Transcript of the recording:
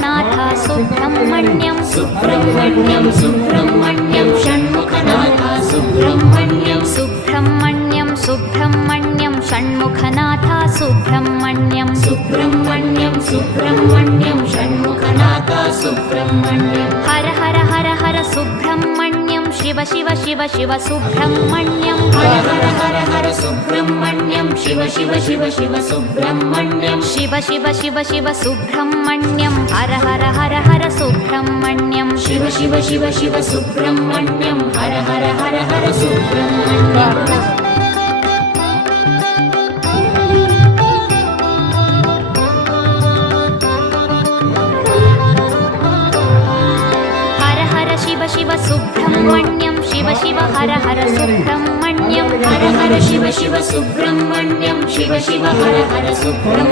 Shanmukhanath Subrahmanyam Subrahmanyam Subrahmanyam Shanmukhanath Subrahmanyam Subrahmanyam Subrahmanyam Shanmukhanath Subrahmanyam Subrahmanyam Subrahmanyam Shanmukhanath Subrahmanyam Har Har Har Har Subrahmanyam Shiva Shiva Shiva Shiva Subrahmanyam Har Har Har Har Subrahmanyam Shiva Shiva Shiva Shiva Subrahmanyam Shiva Shiva Shiva Shiva Subrahmanyam Har Har Har Har Subrahmanyam Shiva Shiva Shiva Shiva Subrahmanyam Har Har Har Har Subrahmanyam Shiva Shiva Subrahmanyam Shiva Shiva Har Har Subrahmanyam Har Har Shiva Shiva Subrahmanyam Shiva Shiva Har Har Subrahmanyam